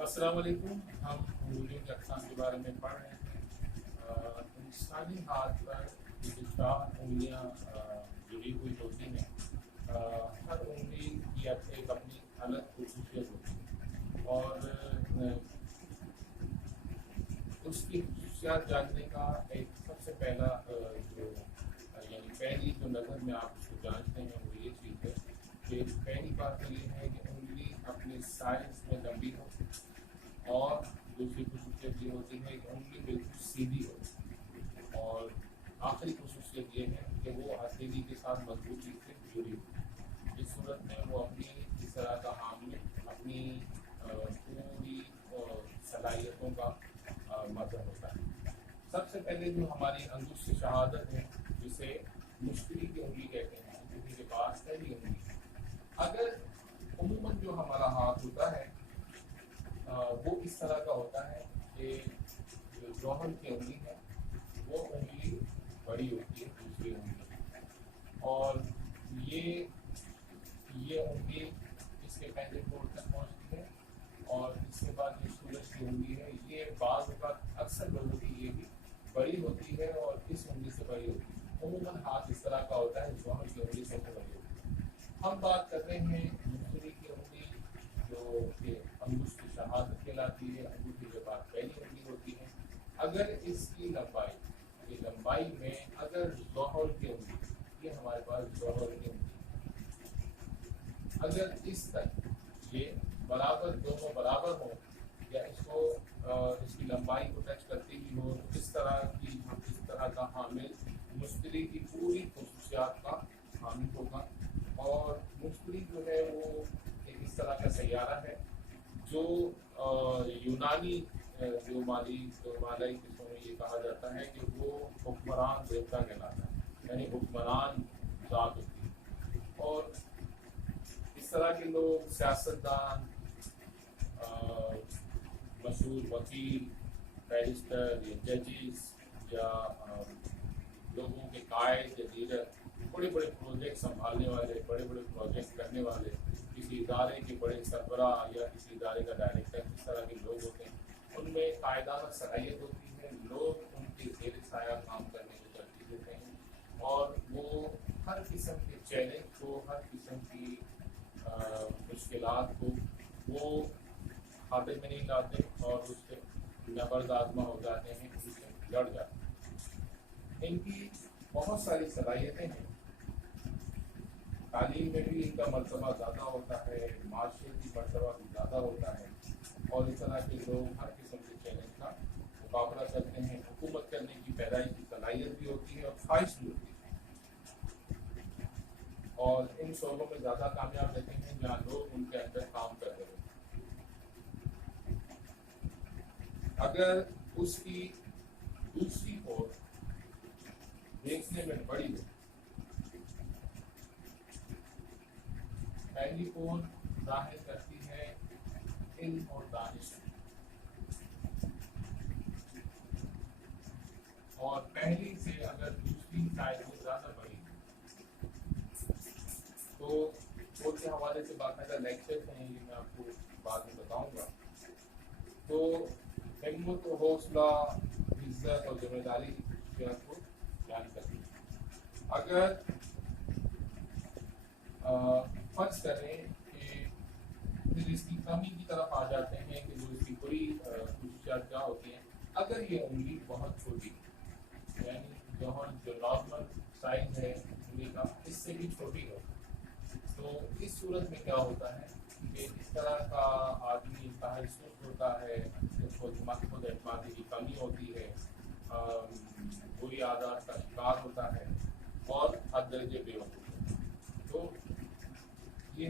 السلام علیکم. ہم انگلیوں کی اقسام کے بارے میں پڑھ رہے ہیں. انسانی ہاتھ پر جو چار انگلیاں جڑی ہوئی ہوتی ہیں، ہر انگلی کی ایک اپنی الگ خصوصیت ہوتی ہے، اور اس کی خصوصیات جاننے کا ایک سب سے پہلا یعنی پہلی جو نظر میں آپ اس کو جانتے ہیں وہ یہ چیز ہے کہ پہلی بات تو یہ ہے کہ انگلی اپنے سائز میں لمبی ہو، اور دوسری خصوصیت یہ ہوتی ہے کہ انگلی بالکل سیدھی ہو، اور آخری خصوصیت یہ ہے کہ وہ ہتھیلی کے ساتھ مضبوطی سے جڑی ہو. اس صورت میں وہ اپنی اس طرح کا حامل اپنی پوری صلاحیتوں کا مظہر ہوتا ہے. سب سے پہلے جو ہماری انگشت شہادت ہے، جسے مشتری کی انگلی کہتے ہیں، کسی کے پاس پہلی انگلی، اگر عموماً جو ہمارا ہاتھ ہوتا ہے وہ اس طرح کا ہوتا ہے کہ جو جوہر کی انگلی ہے وہ انگلی بڑی ہوتی ہے دوسری انگلی، اور یہ انگلی اس کے پہلے کوڑ تک پہنچتی ہے، اور اس کے بعد جو سورج کی انگلی ہے یہ بعض اوقات اکثر لوگوں کی یہ بھی بڑی ہوتی ہے اور اس انگلی سے بڑی ہوتی ہے. عموماً ہاتھ اس طرح کا ہوتا ہے، جوہر کی انگلی سب سے بڑی ہوتی ہے. ہم بات کر رہے ہیں مشتری کی انگلی، جو کہ انگشت شہادت کہلاتی ہے. انگوٹھی کے بعد پہلی انگلی ہوتی ہے. اگر اس کی لمبائی میں اگر ظہر کی انگلی، یہ ہمارے پاس ظہر کی انگلی، اگر اس تک یہ برابر دونوں برابر ہوں، یا اس کی لمبائی کو ٹچ کرتی ہی ہو، اس طرح کا حامل مشتری کی پوری خصوصیات کا حامل ہوگا. اور مشتری جو ہے وہ ایک اس طرح کا سیارہ ہے جو یونانی جو مالائی قسموں میں یہ کہا جاتا ہے کہ وہ حکمران دیوتا کہلاتا ہے، یعنی حکمران ذات ہوتی ہے. اور اس طرح کے لوگ سیاستدان، مشہور وکیل، بیرسٹر یا ججز، یا لوگوں کے قائد یا لیڈر، بڑے بڑے پروجیکٹ سنبھالنے والے، بڑے بڑے پروجیکٹ کرنے والے، کسی ادارے کے بڑے سربراہ یا کسی ادارے کا ڈائریکٹر، اس طرح کے لوگ ہوتے ہیں. ان میں قائدانہ صلاحیت ہوتی ہے، لوگ ان کے زیر سایہ کام کرنے کو ترجیح دیتے ہیں، اور وہ ہر قسم کے چیلنج کو، ہر قسم کی مشکلات کو وہ خاطے میں نہیں لاتے اور اس سے نبرد آزما ہو جاتے ہیں، اس سے لڑ جاتے ہیں. ان کی بہت ساری صلاحیتیں ہیں. تعلیم میں بھی ان کا مرتبہ زیادہ ہوتا ہے، معاشرتی مرتبہ بھی زیادہ ہوتا ہے، اور اس طرح کے لوگ ہر قسم کے چیلنج کا مقابلہ کرتے ہیں. حکومت کرنے کی پیدائش کی صلاحیت بھی ہوتی ہے اور خواہش بھی ہوتی ہے، اور ان شعبوں میں زیادہ کامیاب رہتے ہیں جہاں لوگ ان کے اندر کام کر رہے ہیں. اگر اس کی دوسری اور دیکھنے میں بڑی ہو، پہلی اور ظاہر کرتی ہے علم اور دانش، اور پہلی سے اگر دوسری سائز میں زیادہ بڑی تو وہ کے حوالے سے باقاعدہ لیکچر ہیں، یہ میں آپ کو بعد میں بتاؤں گا. تو ہمت و حوصلہ، عزت اور ذمہ داری کی خصوصیات کو بیان کرتی ہے. اگر فرض کریں کہ پھر اس کی کمی کی طرف آ جاتے ہیں کہ جو اس کی بری خصوصیات کیا ہوتی ہیں. اگر یہ انگلی بہت چھوٹی، یعنی جو نارمل سائز ہے انگلی کا اس سے بھی چھوٹی ہو، تو اس صورت میں کیا ہوتا ہے کہ اس طرح کا آدمی انتہائی سست ہوتا ہے، اس کو خود اعتمادی کی کمی ہوتی ہے، بری عادات کا شکار ہوتا ہے، اور حد درجے بے وقوف ہوتا ہے. تو یہ